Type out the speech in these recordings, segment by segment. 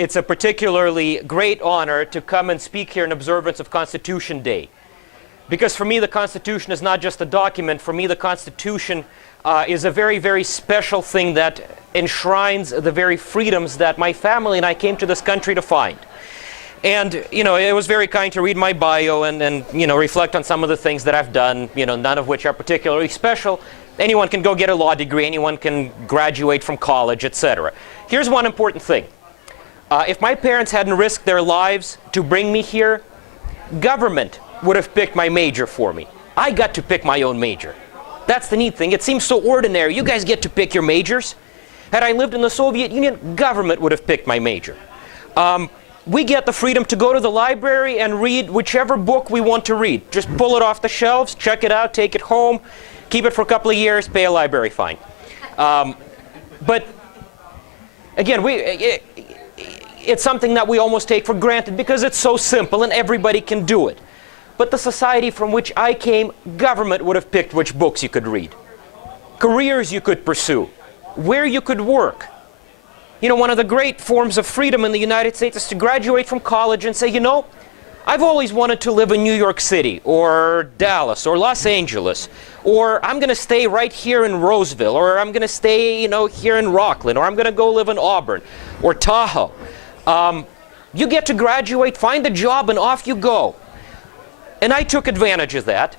it's a particularly great honor to come and speak here in observance of Constitution Day. Because for me, the Constitution is not just a document. For me, the Constitution is a very, very special thing that enshrines the very freedoms that my family and I came to this country to find. And, you know, it was very kind to read my bio and you know, reflect on some of the things that I've done, you know, none of which are particularly special. Anyone can go get a law degree, anyone can graduate from college, etc. Here's one important thing. If my parents hadn't risked their lives to bring me here, government would have picked my major for me. I got to pick my own major. That's the neat thing. It seems so ordinary. You guys get to pick your majors. Had I lived in the Soviet Union, government would have picked my major. We get the freedom to go to the library and read whichever book we want to read. Just pull it off the shelves, check it out, take it home, keep it for a couple of years, pay a library fine. But again, it's something that we almost take for granted because it's so simple and everybody can do it. But the society from which I came, government would have picked which books you could read, careers you could pursue, where you could work. You know, one of the great forms of freedom in the United States is to graduate from college and say, you know, I've always wanted to live in New York City or Dallas or Los Angeles, or I'm going to stay right here in Roseville, or I'm going to stay, you know, here in Rockland, or I'm going to go live in Auburn or Tahoe. You get to graduate, find a job, and off you go. And I took advantage of that.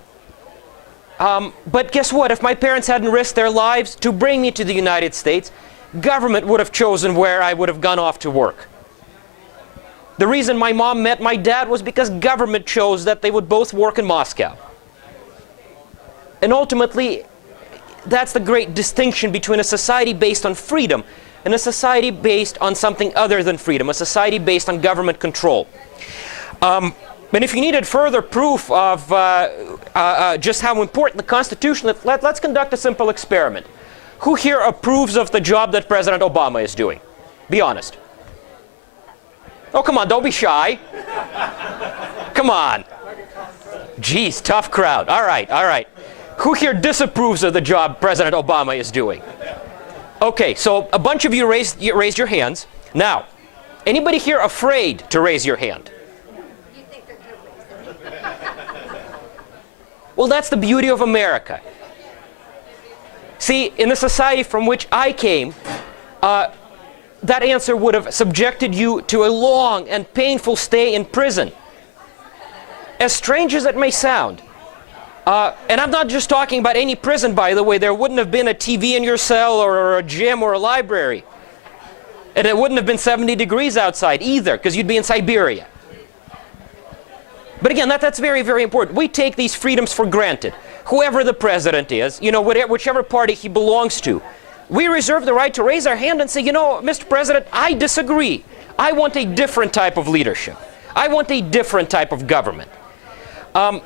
But guess what? If my parents hadn't risked their lives to bring me to the United States, government would have chosen where I would have gone off to work. The reason my mom met my dad was because government chose that they would both work in Moscow. And ultimately, that's the great distinction between a society based on freedom and a society based on something other than freedom, a society based on government control. And if you needed further proof of just how important the Constitution is, let's conduct a simple experiment. Who here approves of the job that President Obama is doing? Be honest. Oh, come on, don't be shy. Come on. Geez, tough crowd. All right, all right. Who here disapproves of the job President Obama is doing? Okay, so a bunch of you raised your hands. Now, anybody here afraid to raise your hand? Well, that's the beauty of America. See, in the society from which I came, that answer would have subjected you to a long and painful stay in prison. As strange as it may sound, and I'm not just talking about any prison, by the way. There wouldn't have been a TV in your cell or a gym or a library. And it wouldn't have been 70 degrees outside either, because you'd be in Siberia. But again, that's very, very important. We take these freedoms for granted. Whoever the president is, you know, whichever party he belongs to, we reserve the right to raise our hand and say, you know, Mr. President, I disagree. I want a different type of leadership. I want a different type of government. And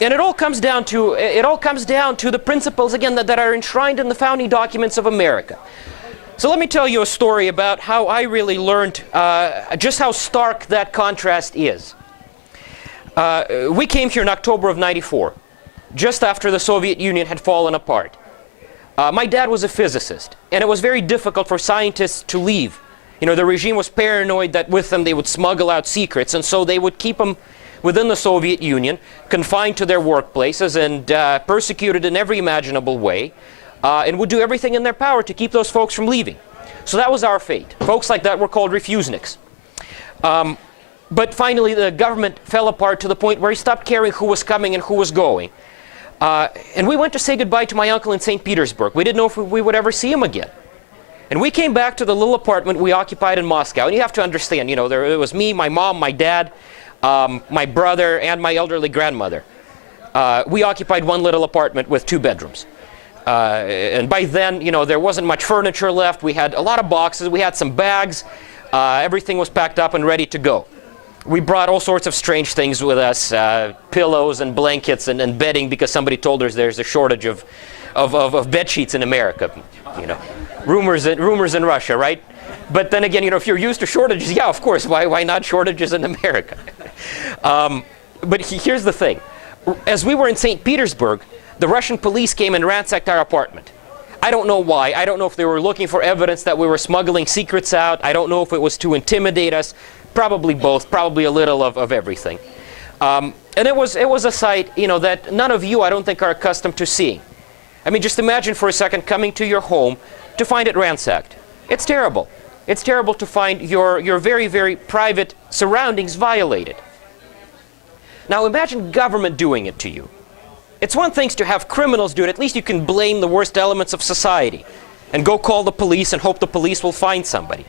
it all comes down to the principles, again, that are enshrined in the founding documents of America. So let me tell you a story about how I really learned just how stark that contrast is. We came here in October of '94, just after the Soviet Union had fallen apart. My dad was a physicist, and it was very difficult for scientists to leave. You know, the regime was paranoid that with them they would smuggle out secrets, and so they would keep them within the Soviet Union, confined to their workplaces and persecuted in every imaginable way, and would do everything in their power to keep those folks from leaving. So that was our fate. Folks like that were called refuseniks. But finally, the government fell apart to the point where he stopped caring who was coming and who was going. And we went to say goodbye to my uncle in St. Petersburg. We didn't know if we would ever see him again. And we came back to the little apartment we occupied in Moscow. And you have to understand, you know, it was me, my mom, my dad, my brother, and my elderly grandmother. We occupied one little apartment with 2 bedrooms. And by then, you know, there wasn't much furniture left. We had a lot of boxes. We had some bags. Everything was packed up and ready to go. We brought all sorts of strange things with us, pillows and blankets and bedding, because somebody told us there's a shortage of bed sheets in America. You know, rumors in Russia, right? But then again, you know, if you're used to shortages, yeah, of course, why not shortages in America? But here's the thing. As we were in St. Petersburg, the Russian police came and ransacked our apartment. I don't know why. I don't know if they were looking for evidence that we were smuggling secrets out. I don't know if it was to intimidate us. Probably both. Probably a little of everything. And it was a sight, that none of you, I don't think, are accustomed to seeing. I mean, just imagine for a second coming to your home to find it ransacked. It's terrible. It's terrible to find your very, very private surroundings violated. Now imagine government doing it to you. It's one thing to have criminals do it. At least you can blame the worst elements of society and go call the police and hope the police will find somebody.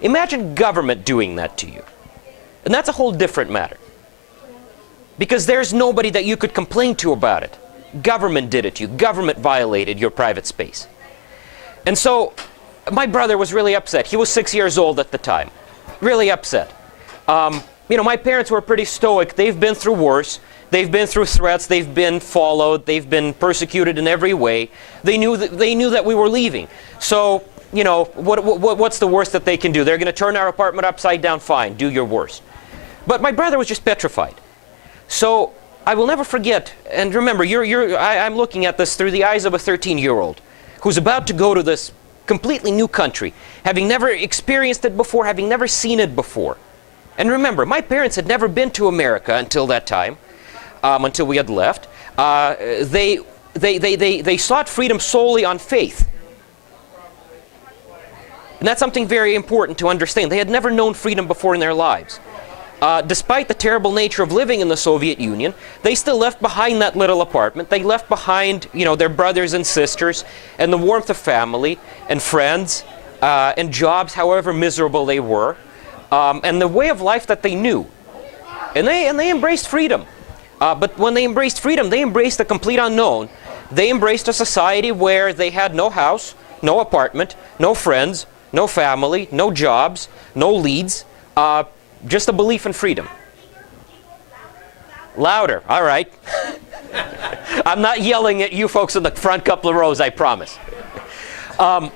Imagine government doing that to you. And that's a whole different matter. Because there's nobody that you could complain to about it. Government did it to you. Government violated your private space. And so my brother was really upset. He was 6 years old at the time. Really upset. My parents were pretty stoic. They've been through worse. They've been through threats. They've been followed. They've been persecuted in every way. They knew that we were leaving. So, what's the worst that they can do? They're going to turn our apartment upside down. Fine, do your worst. But my brother was just petrified. So I will never forget. And remember, I'm looking at this through the eyes of a 13-year-old who's about to go to this completely new country, having never experienced it before, having never seen it before. And remember, my parents had never been to America until that time, until we had left. They sought freedom solely on faith. And that's something very important to understand. They had never known freedom before in their lives. Despite the terrible nature of living in the Soviet Union, they still left behind that little apartment. They left behind, their brothers and sisters, and the warmth of family, and friends, and jobs, however miserable they were, and the way of life that they knew. And they embraced freedom. But when they embraced freedom, they embraced the complete unknown. They embraced a society where they had no house, no apartment, no friends, no family, no jobs, no leads, just a belief in freedom. Louder, all right. I'm not yelling at you folks in the front couple of rows, I promise. But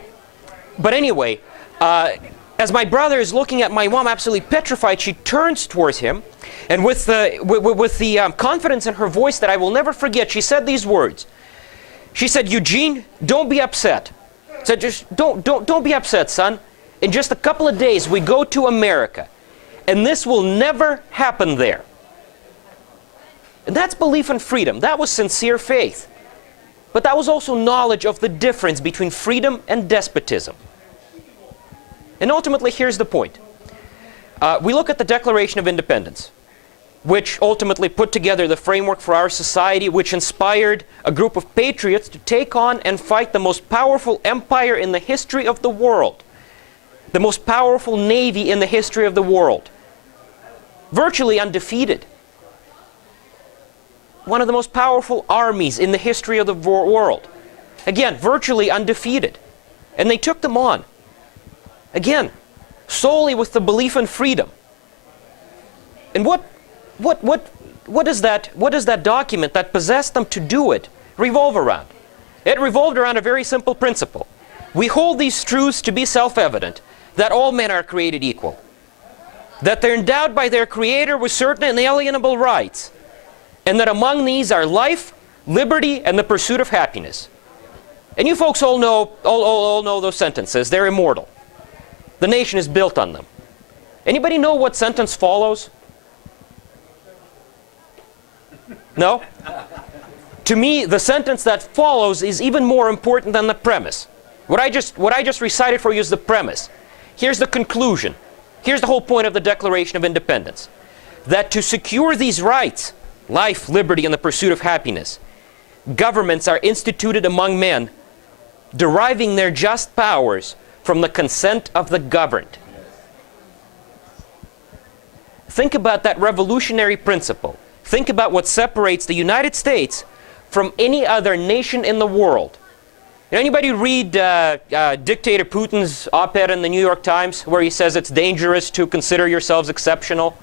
anyway, as my brother is looking at my mom absolutely petrified, she turns towards him, and with the confidence in her voice that I will never forget, she said these words. She said, "Eugene, don't be upset." Said, "Just don't be upset, son. In just a couple of days, we go to America. And this will never happen there." And that's belief in freedom. That was sincere faith. But that was also knowledge of the difference between freedom and despotism. And ultimately, here's the point. We look at the Declaration of Independence, which ultimately put together the framework for our society, which inspired a group of patriots to take on and fight the most powerful empire in the history of the world, the most powerful navy in the history of the world. Virtually undefeated. One of the most powerful armies in the history of the world. Again, virtually undefeated. And they took them on. Again, solely with the belief in freedom. And what does that document that possessed them to do it revolve around? It revolved around a very simple principle. We hold these truths to be self-evident, that all men are created equal, that they're endowed by their Creator with certain inalienable rights, and that among these are life, liberty, and the pursuit of happiness. And you folks all know those sentences. They're immortal. The nation is built on them. Anybody know what sentence follows? No? To me, the sentence that follows is even more important than the premise. What I just recited for you is the premise. Here's the conclusion. Here's the whole point of the Declaration of Independence. That to secure these rights, life, liberty, and the pursuit of happiness, governments are instituted among men, deriving their just powers from the consent of the governed. Think about that revolutionary principle. Think about what separates the United States from any other nation in the world. Anybody read Dictator Putin's op-ed in the New York Times where he says it's dangerous to consider yourselves exceptional?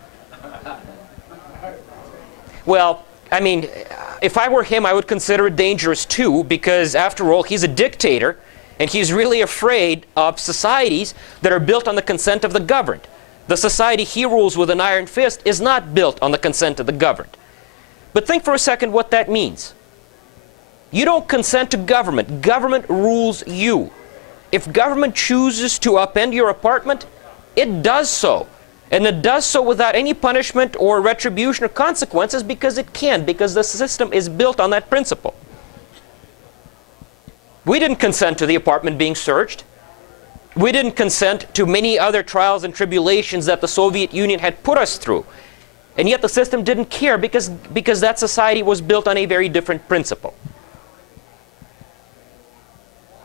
Well, I mean, if I were him, I would consider it dangerous too, because after all, he's a dictator, and he's really afraid of societies that are built on the consent of the governed. The society he rules with an iron fist is not built on the consent of the governed. But think for a second what that means. You don't consent to government. Government rules you. If government chooses to upend your apartment, it does so. And it does so without any punishment or retribution or consequences because it can, because the system is built on that principle. We didn't consent to the apartment being searched. We didn't consent to many other trials and tribulations that the Soviet Union had put us through. And yet the system didn't care because that society was built on a very different principle.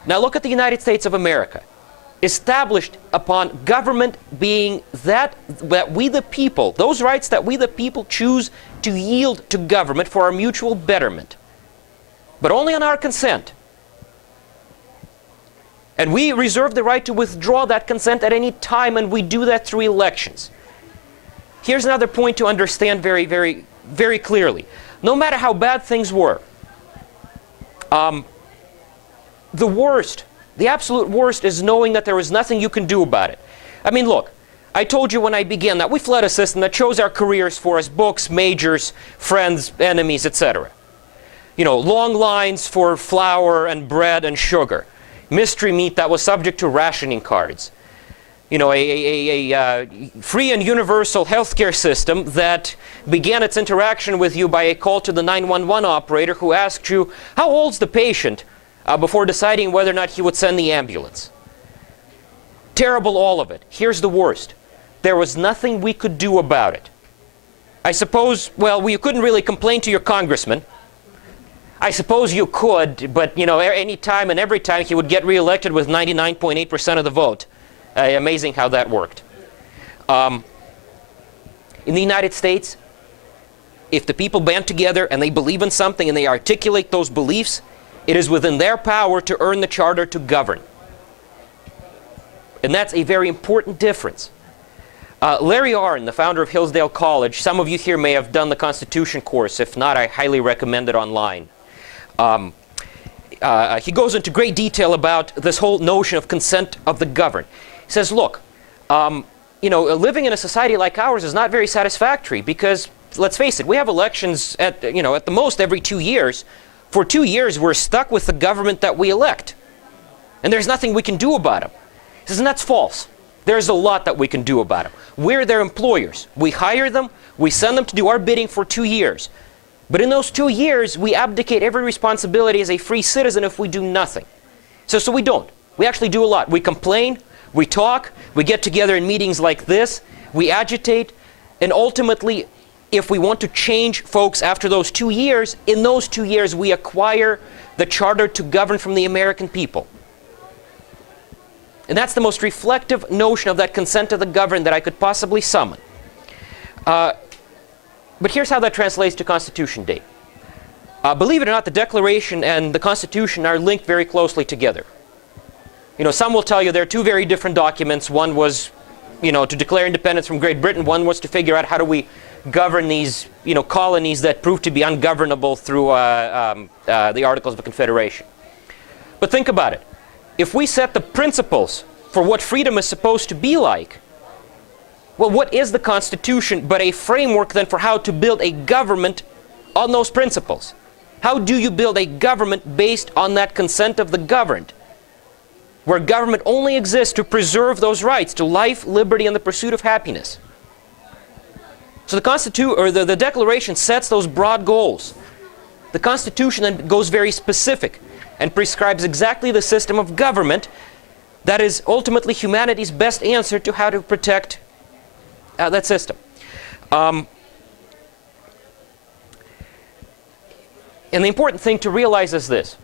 Now look at the United States of America, established upon government being that we the people, those rights that we the people choose to yield to government for our mutual betterment, but only on our consent. And we reserve the right to withdraw that consent at any time, and we do that through elections. Here's another point to understand very, very, very clearly. No matter how bad things were, the worst, the absolute worst is knowing that there was nothing you can do about it. I mean, look, I told you when I began that we fled a system that chose our careers for us, books, majors, friends, enemies, etc. You know, long lines for flour and bread and sugar. Mystery meat that was subject to rationing cards. You know, a free and universal healthcare system that began its interaction with you by a call to the 911 operator who asked you, how old's the patient, before deciding whether or not he would send the ambulance. Terrible, all of it. Here's the worst. There was nothing we could do about it. I suppose, well, we couldn't really complain to your congressman. I suppose you could, but, you know, any time and every time he would get reelected with 99.8% of the vote. Amazing how that worked. In the United States, if the people band together and they believe in something and they articulate those beliefs, it is within their power to earn the charter to govern. And that's a very important difference. Larry Arnn, the founder of Hillsdale College, some of you here may have done the Constitution course. If not, I highly recommend it online. He goes into great detail about this whole notion of consent of the governed. He says, look, you know, living in a society like ours is not very satisfactory because, let's face it, we have elections at the most every 2 years. For 2 years, we're stuck with the government that we elect. And there's nothing we can do about them. He says, and that's false. There's a lot that we can do about them. We're their employers. We hire them. We send them to do our bidding for 2 years. But in those 2 years, we abdicate every responsibility as a free citizen if we do nothing. So we don't. We actually do a lot. We complain. We talk. We get together in meetings like this. We agitate. And ultimately, if we want to change folks after those 2 years, in those 2 years, we acquire the charter to govern from the American people. And that's the most reflective notion of that consent of the governed that I could possibly summon. But here's how that translates to Constitution Day. Believe it or not, the Declaration and the Constitution are linked very closely together. You know, some will tell you they're two very different documents. One was, you know, to declare independence from Great Britain. One was to figure out how do we govern these, you know, colonies that proved to be ungovernable through the Articles of Confederation. But think about it. If we set the principles for what freedom is supposed to be like, well, what is the Constitution but a framework then for how to build a government on those principles? How do you build a government based on that consent of the governed, where government only exists to preserve those rights to life, liberty, and the pursuit of happiness? So the Declaration sets those broad goals. The Constitution then goes very specific and prescribes exactly the system of government that is ultimately humanity's best answer to how to protect that system. And the important thing to realize is this.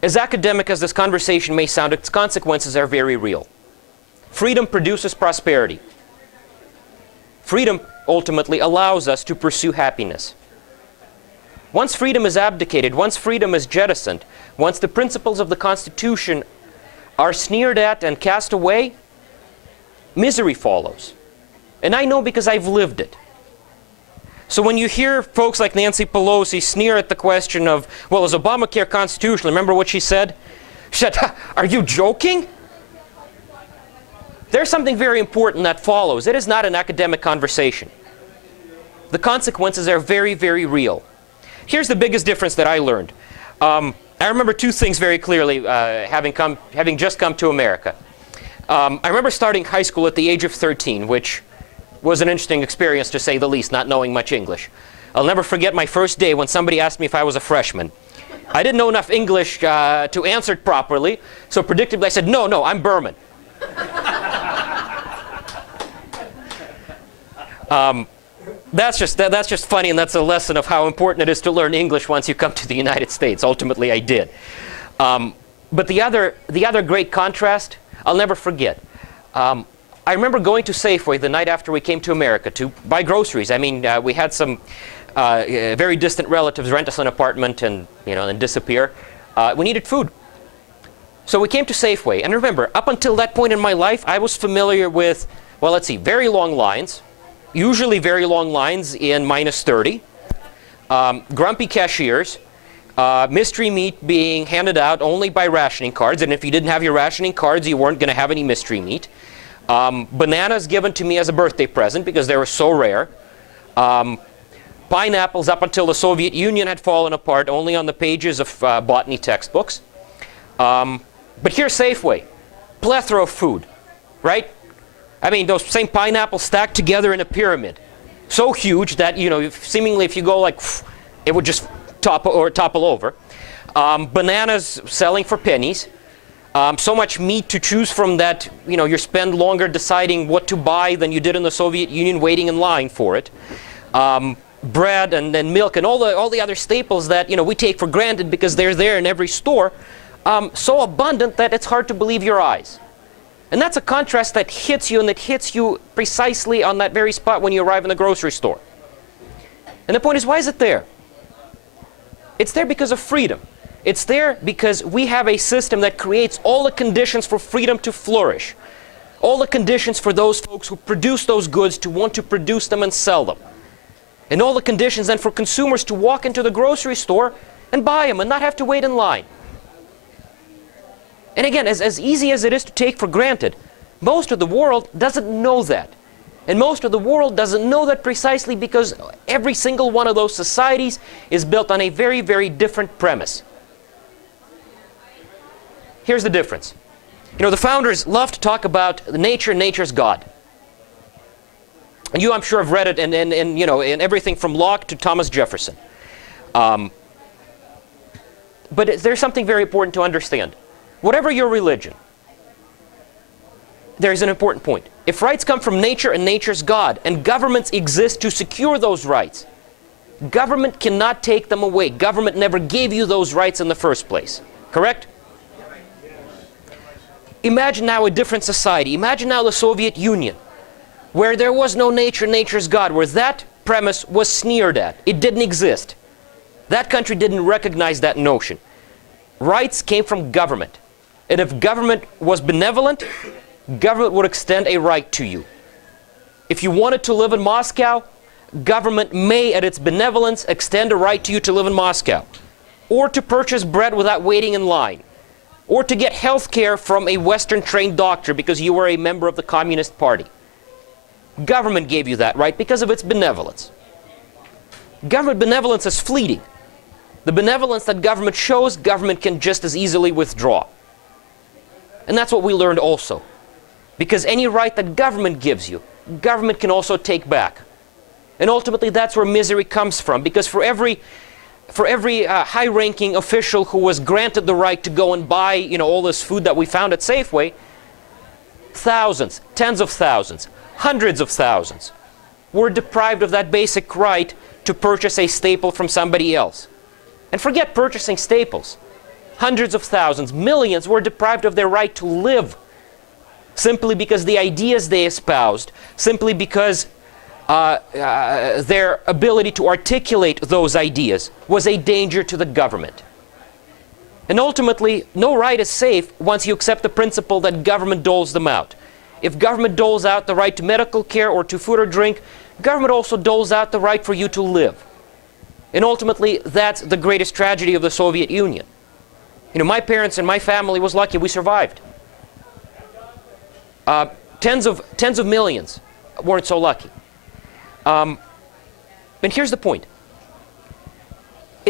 As academic as this conversation may sound, its consequences are very real. Freedom produces prosperity. Freedom ultimately allows us to pursue happiness. Once freedom is abdicated, once freedom is jettisoned, once the principles of the Constitution are sneered at and cast away, misery follows. And I know because I've lived it. So when you hear folks like Nancy Pelosi sneer at the question of, well, is Obamacare constitutional? Remember what she said? She said, are you joking? There's something very important that follows. It is not an academic conversation. The consequences are very, very real. Here's the biggest difference that I learned. I remember two things very clearly, having just come to America. I remember starting high school at the age of 13, which was an interesting experience to say the least, not knowing much English. I'll never forget my first day when somebody asked me if I was a freshman. I didn't know enough English to answer it properly, so predictably I said, no, I'm Birman. That's just funny, and that's a lesson of how important it is to learn English once you come to the United States. Ultimately, I did. But the other great contrast, I'll never forget. I remember going to Safeway the night after we came to America to buy groceries. I mean, we had some very distant relatives rent us an apartment and disappear. We needed food. So we came to Safeway. And remember, up until that point in my life, I was familiar with, well, let's see, very long lines. Usually very long lines in -30, grumpy cashiers, mystery meat being handed out only by rationing cards, and if you didn't have your rationing cards, you weren't going to have any mystery meat. Bananas given to me as a birthday present because they were so rare. Pineapples up until the Soviet Union had fallen apart only on the pages of botany textbooks. But here's Safeway, plethora of food, right? I mean, those same pineapples stacked together in a pyramid. So huge that, seemingly if you go like, it would just topple over. Bananas selling for pennies. So much meat to choose from that, you spend longer deciding what to buy than you did in the Soviet Union waiting in line for it. Bread and then milk and all the other staples that, we take for granted because they're there in every store. So abundant that it's hard to believe your eyes. And that's a contrast that hits you, and that hits you precisely on that very spot when you arrive in the grocery store. And the point is, why is it there? It's there because of freedom. It's there because we have a system that creates all the conditions for freedom to flourish. All the conditions for those folks who produce those goods to want to produce them and sell them. And all the conditions then for consumers to walk into the grocery store and buy them and not have to wait in line. And again, as easy as it is to take for granted, most of the world doesn't know that. And most of the world doesn't know that precisely because every single one of those societies is built on a very, very different premise. Here's the difference. The founders love to talk about nature, nature's God. And you, I'm sure, have read it in everything from Locke to Thomas Jefferson. But there's something very important to understand. Whatever your religion, there's an important point. If rights come from nature and nature's God, and governments exist to secure those rights, government cannot take them away. Government never gave you those rights in the first place. Correct? Imagine now a different society. Imagine now the Soviet Union, where there was no nature, nature's God, where that premise was sneered at. It didn't exist. That country didn't recognize that notion. Rights came from government. And if government was benevolent, government would extend a right to you. If you wanted to live in Moscow, government may, at its benevolence, extend a right to you to live in Moscow. Or to purchase bread without waiting in line. Or to get health care from a Western-trained doctor because you were a member of the Communist Party. Government gave you that right because of its benevolence. Government benevolence is fleeting. The benevolence that government shows, government can just as easily withdraw. And that's what we learned also. Because any right that government gives you, government can also take back. And ultimately that's where misery comes from. Because for every high-ranking official who was granted the right to go and buy all this food that we found at Safeway, thousands, tens of thousands, hundreds of thousands were deprived of that basic right to purchase a staple from somebody else. And forget purchasing staples. Hundreds of thousands, millions were deprived of their right to live simply because the ideas they espoused, simply because their ability to articulate those ideas was a danger to the government. And ultimately, no right is safe once you accept the principle that government doles them out. If government doles out the right to medical care or to food or drink, government also doles out the right for you to live. And ultimately, that's the greatest tragedy of the Soviet Union. My parents and my family was lucky we survived. Tens of millions weren't so lucky. And here's the point.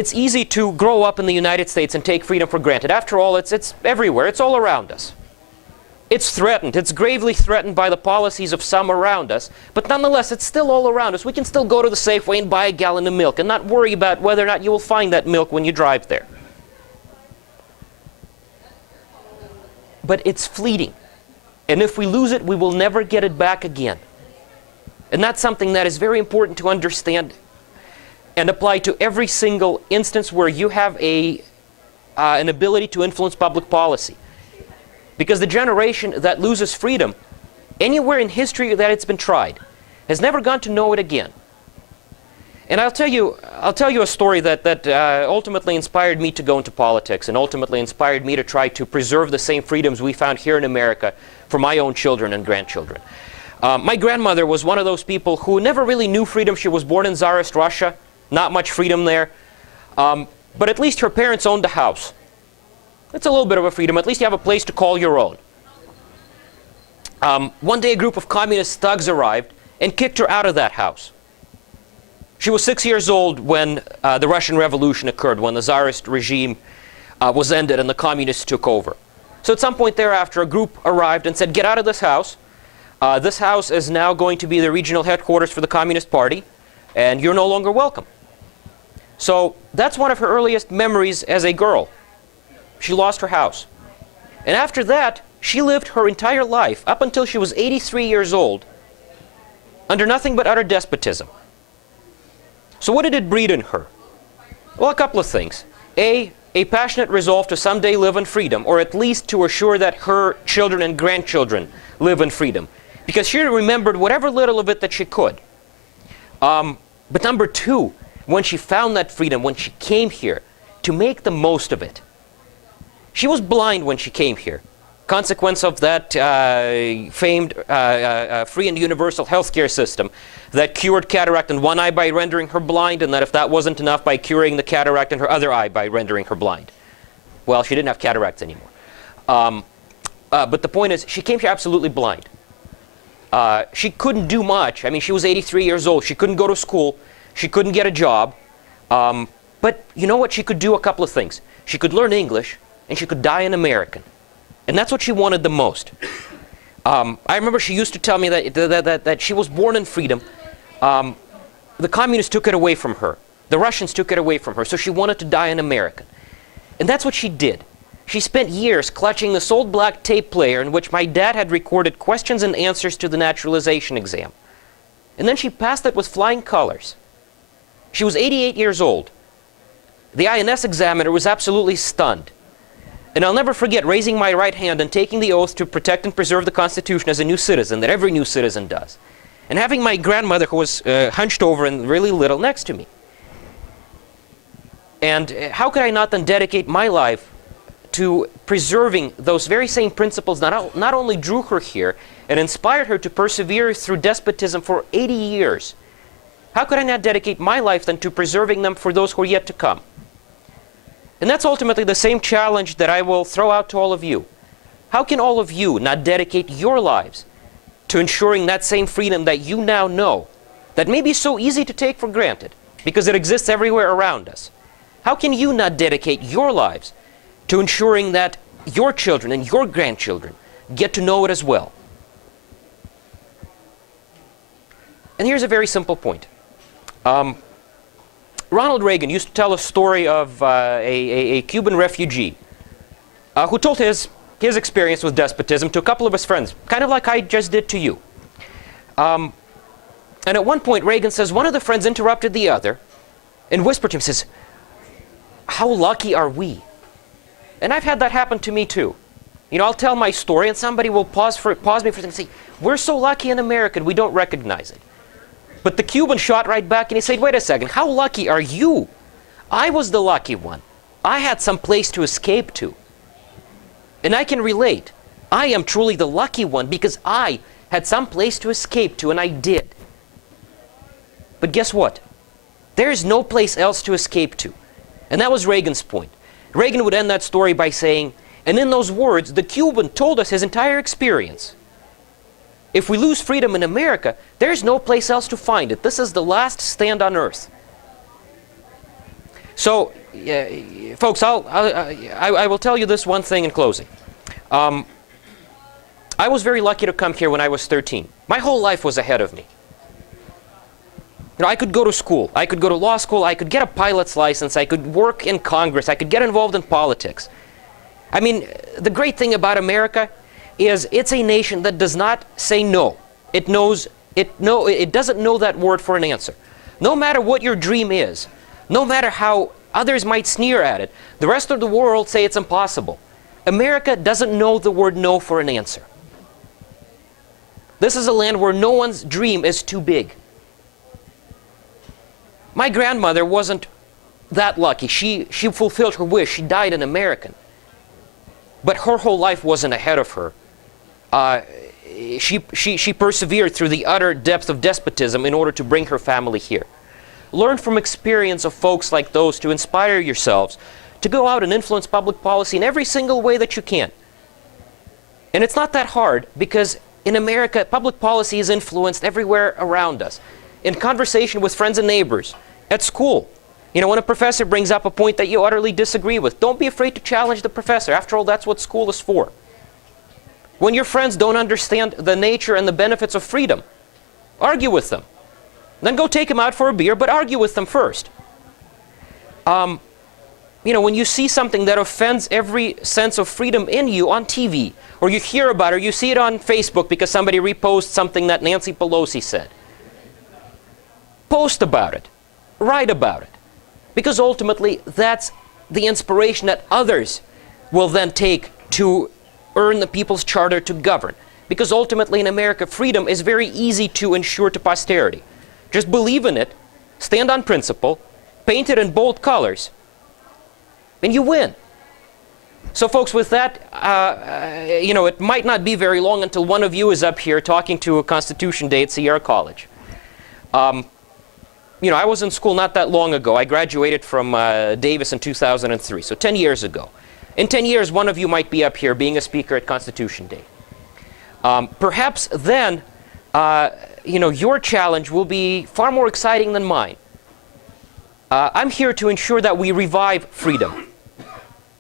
it's easy to grow up in the United States and take freedom for granted. After all, it's everywhere. It's all around us. It's threatened. It's gravely threatened by the policies of some around us. But nonetheless, it's still all around us. We can still go to the Safeway and buy a gallon of milk and not worry about whether or not you will find that milk when you drive there. But it's fleeting. And if we lose it, we will never get it back again. And that's something that is very important to understand and apply to every single instance where you have an ability to influence public policy. Because the generation that loses freedom, anywhere in history that it's been tried, has never gone to know it again. And I'll tell you a story that ultimately inspired me to go into politics and ultimately inspired me to try to preserve the same freedoms we found here in America for my own children and grandchildren. My grandmother was one of those people who never really knew freedom. She was born in Tsarist Russia, not much freedom there. But at least her parents owned a house. It's a little bit of a freedom. At least you have a place to call your own. One day a group of communist thugs arrived and kicked her out of that house. She was 6 years old when the Russian Revolution occurred, when the Tsarist regime was ended and the communists took over. So at some point thereafter, a group arrived and said, "Get out of this house. This house is now going to be the regional headquarters for the Communist Party, and you're no longer welcome." So that's one of her earliest memories as a girl. She lost her house. And after that, she lived her entire life, up until she was 83 years old, under nothing but utter despotism. So what did it breed in her? Well, a couple of things. A passionate resolve to someday live in freedom, or at least to assure that her children and grandchildren live in freedom. Because she remembered whatever little of it that she could. But number two, when she found that freedom, when she came here, to make the most of it. She was blind when she came here. Consequence of that famed free and universal healthcare system that cured cataract in one eye by rendering her blind, and that if that wasn't enough, by curing the cataract in her other eye by rendering her blind. Well, she didn't have cataracts anymore. But the point is, she came here absolutely blind. She couldn't do much. I mean, she was 83 years old. She couldn't go to school. She couldn't get a job. But you know what? She could do a couple of things. She could learn English, and she could die an American. And that's what she wanted the most. I remember she used to tell me that she was born in freedom. The communists took it away from her. The Russians took it away from her. So she wanted to die an American. And that's what she did. She spent years clutching this old black tape player in which my dad had recorded questions and answers to the naturalization exam. And then she passed it with flying colors. She was 88 years old. The INS examiner was absolutely stunned. And I'll never forget raising my right hand and taking the oath to protect and preserve the Constitution as a new citizen, that every new citizen does. And having my grandmother, who was hunched over and really little, next to me. And how could I not then dedicate my life to preserving those very same principles that not only drew her here and inspired her to persevere through despotism for 80 years. How could I not dedicate my life then to preserving them for those who are yet to come? And that's ultimately the same challenge that I will throw out to all of you. How can all of you not dedicate your lives to ensuring that same freedom that you now know, that may be so easy to take for granted because it exists everywhere around us? How can you not dedicate your lives to ensuring that your children and your grandchildren get to know it as well? And here's a very simple point. Ronald Reagan used to tell a story of a Cuban refugee who told his experience with despotism to a couple of his friends, kind of like I just did to you. And at one point, Reagan says, one of the friends interrupted the other and whispered to him, says, "How lucky are we?" And I've had that happen to me too. You know, I'll tell my story and somebody will pause me for a second and say, "We're so lucky in America, we don't recognize it." But the Cuban shot right back and he said, "Wait a second, how lucky are you? I was the lucky one. I had some place to escape to. And I can relate. I am truly the lucky one because I had some place to escape to, and I did." But guess what? There is no place else to escape to. And that was Reagan's point. Reagan would end that story by saying, and in those words, the Cuban told us his entire experience. If we lose freedom in America, there's no place else to find it. This is the last stand on earth. So, folks, I will tell you this one thing in closing. I was very lucky to come here when I was 13. My whole life was ahead of me. You know, I could go to school, I could go to law school, I could get a pilot's license, I could work in Congress, I could get involved in politics. I mean, the great thing about America is it's a nation that does not say no. It doesn't know that word for an answer. No matter what your dream is, no matter how others might sneer at it, the rest of the world say it's impossible. America doesn't know the word no for an answer. This is a land where no one's dream is too big. My grandmother wasn't that lucky. She fulfilled her wish. She died an American. But her whole life wasn't ahead of her. She persevered through the utter depths of despotism in order to bring her family here. Learn from experience of folks like those to inspire yourselves to go out and influence public policy in every single way that you can. And it's not that hard, because in America, public policy is influenced everywhere around us. In conversation with friends and neighbors, at school. You know, when a professor brings up a point that you utterly disagree with, don't be afraid to challenge the professor. After all, that's what school is for. When your friends don't understand the nature and the benefits of freedom, argue with them. Then go take them out for a beer, but argue with them first. You know, when you see something that offends every sense of freedom in you on TV, or you hear about it, or you see it on Facebook because somebody reposts something that Nancy Pelosi said, post about it, write about it, because ultimately that's the inspiration that others will then take to earn the people's charter to govern. Because ultimately in America, freedom is very easy to ensure to posterity. Just believe in it, stand on principle, paint it in bold colors, and you win. So folks, with that, you know, it might not be very long until one of you is up here talking to a Constitution Day at Sierra College. You know, I was in school not that long ago. I graduated from Davis in 2003, so 10 years ago. In 10 years, one of you might be up here being a speaker at Constitution Day. Perhaps then, you know, your challenge will be far more exciting than mine. I'm here to ensure that we revive freedom.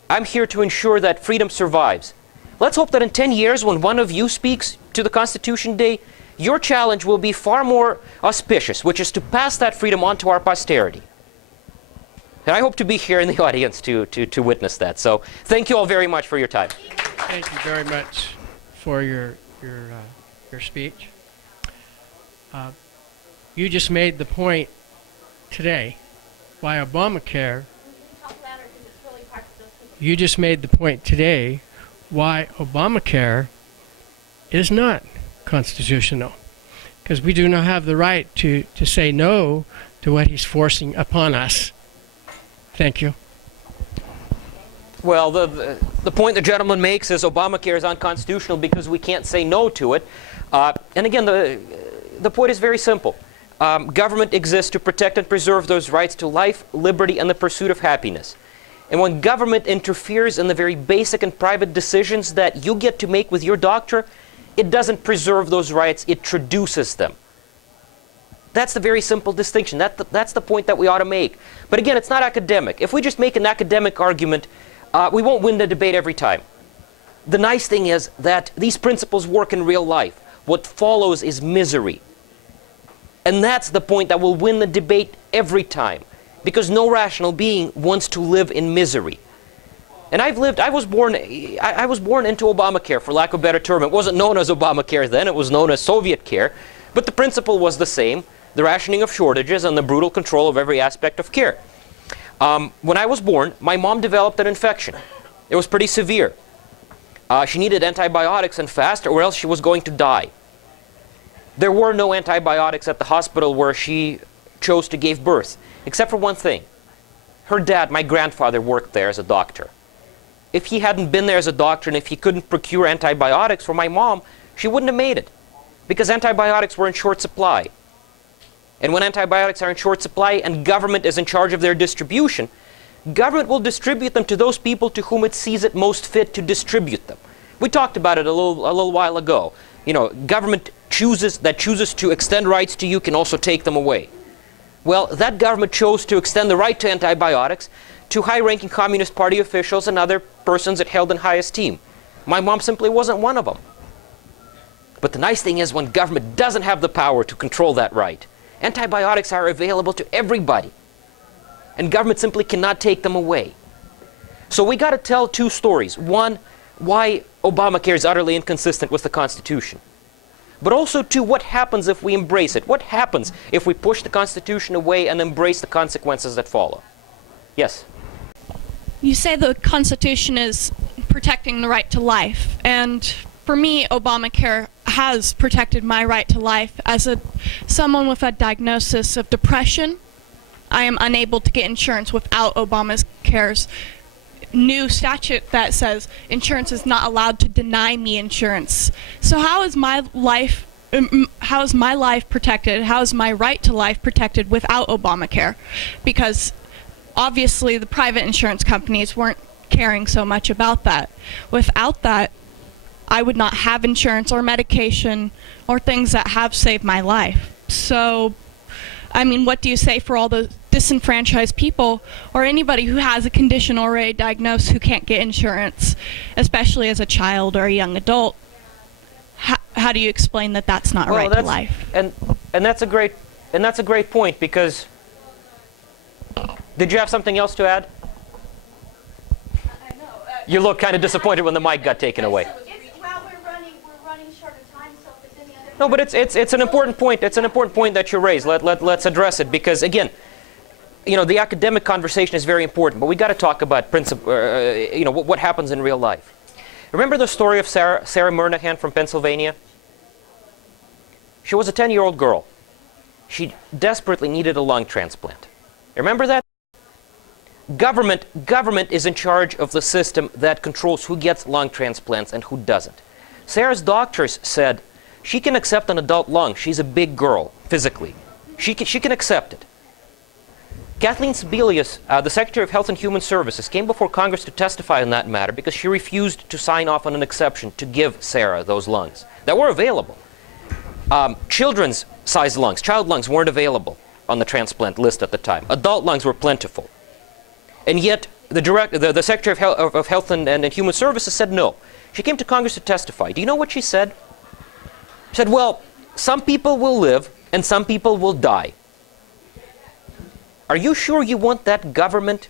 I'm here to ensure that freedom survives. Let's hope that in 10 years, when one of you speaks to the Constitution Day, your challenge will be far more auspicious, which is to pass that freedom on to our posterity. And I hope to be here in the audience to witness that. So thank you all very much for your time. Thank you very much for your speech. You just made the point today why Obamacare. You just made the point today why Obamacare is not constitutional, because we do not have the right to say no to what he's forcing upon us. Thank you. Well, the point the gentleman makes is Obamacare is unconstitutional because we can't say no to it. And again, the point is very simple. Government exists to protect and preserve those rights to life, liberty, and the pursuit of happiness. And when government interferes in the very basic and private decisions that you get to make with your doctor, it doesn't preserve those rights, it traduces them. That's the very simple distinction. That's the point that we ought to make. But again, it's not academic. If we just make an academic argument, we won't win the debate every time. The nice thing is that these principles work in real life. What follows is misery. And that's the point that will win the debate every time. Because no rational being wants to live in misery. And I was born into Obamacare, for lack of a better term. It wasn't known as Obamacare then, it was known as Soviet care. But the principle was the same, the rationing of shortages and the brutal control of every aspect of care. When I was born, my mom developed an infection. It was pretty severe. She needed antibiotics and fast, or else she was going to die. There were no antibiotics at the hospital where she chose to give birth, except for one thing. Her dad, my grandfather, worked there as a doctor. If he hadn't been there as a doctor and if he couldn't procure antibiotics for my mom, she wouldn't have made it, because antibiotics were in short supply. And when antibiotics are in short supply and government is in charge of their distribution, government will distribute them to those people to whom it sees it most fit to distribute them. We talked about it a little while ago. You know, government chooses to extend rights to you, can also take them away. Well, that government chose to extend the right to antibiotics to high-ranking Communist Party officials and other persons it held in high esteem. My mom simply wasn't one of them. But the nice thing is, when government doesn't have the power to control that right, antibiotics are available to everybody. And government simply cannot take them away. So we got to tell two stories. One, why Obamacare is utterly inconsistent with the Constitution. But also, two, what happens if we embrace it? What happens if we push the Constitution away and embrace the consequences that follow? Yes? You say the Constitution is protecting the right to life, and for me, Obamacare has protected my right to life. As someone with a diagnosis of depression, I am unable to get insurance without Obamacare's new statute that says insurance is not allowed to deny me insurance. So how is my life protected? How is my right to life protected without Obamacare? Because obviously the private insurance companies weren't caring so much about that. Without that, I would not have insurance or medication or things that have saved my life. So, I mean, what do you say for all the disenfranchised people or anybody who has a condition already diagnosed who can't get insurance, especially as a child or a young adult? How do you explain that that's not right to life? And that's a great point, because did you have something else to add? You look kind of disappointed when the mic got taken away. Well, we're running short of time, so if there's any other... No, but it's an important point. It's an important point that you raised. Let's address it, because again, you know, the academic conversation is very important, but we got to talk about you know, what happens in real life. Remember the story of Sarah Murnahan from Pennsylvania? She was a 10-year-old girl. She desperately needed a lung transplant. Remember that? Government is in charge of the system that controls who gets lung transplants and who doesn't. Sarah's doctors said she can accept an adult lung. She's a big girl, physically. She can accept it. Kathleen Sebelius, the Secretary of Health and Human Services, came before Congress to testify on that matter because she refused to sign off on an exception to give Sarah those lungs that were available. Children's sized lungs, child lungs, weren't available on the transplant list at the time. Adult lungs were plentiful. And yet, the Secretary of Health and Human Services said no. She came to Congress to testify. Do you know what she said? She said, well, some people will live and some people will die. Are you sure you want that government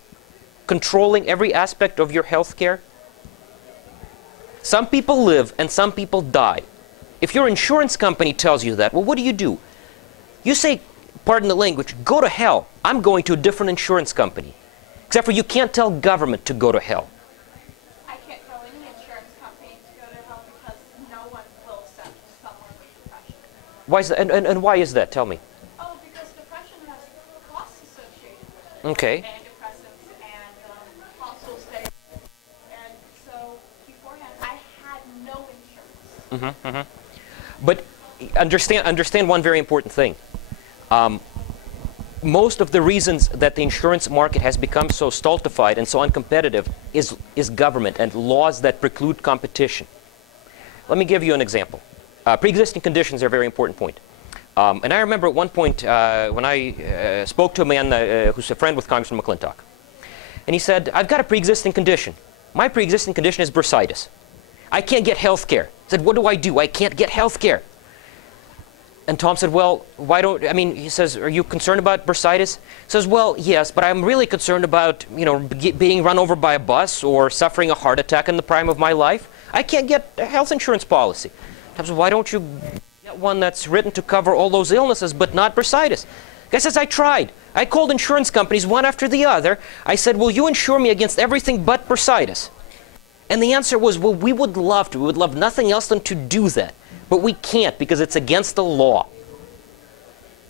controlling every aspect of your health care? Some people live and some people die. If your insurance company tells you that, well, what do? You say, pardon the language, go to hell. I'm going to a different insurance company. Except for you can't tell government to go to hell. I can't tell any insurance company to go to hell because no one will accept someone with depression. Why is that? And why is that? Tell me. Oh, because depression has costs associated with it. Okay. Antidepressants and hospital stays. And so beforehand, I had no insurance. But understand one very important thing. Most of the reasons that the insurance market has become so stultified and so uncompetitive is government and laws that preclude competition. Let me give you an example. Pre-existing conditions are a very important point. And I remember at one point when I spoke to a man who's a friend with Congressman McClintock. And he said, I've got a pre-existing condition. My pre-existing condition is bursitis. I can't get health care. I said, what do? I can't get health care. And Tom said, well, he says, are you concerned about bursitis? He says, well, yes, but I'm really concerned about, you know, being run over by a bus or suffering a heart attack in the prime of my life. I can't get a health insurance policy. Tom said, why don't you get one that's written to cover all those illnesses, but not bursitis? The guy says, I tried. I called insurance companies one after the other. I said, will you insure me against everything but bursitis? And the answer was, well, we would love to. We would love nothing else than to do that. But we can't because it's against the law.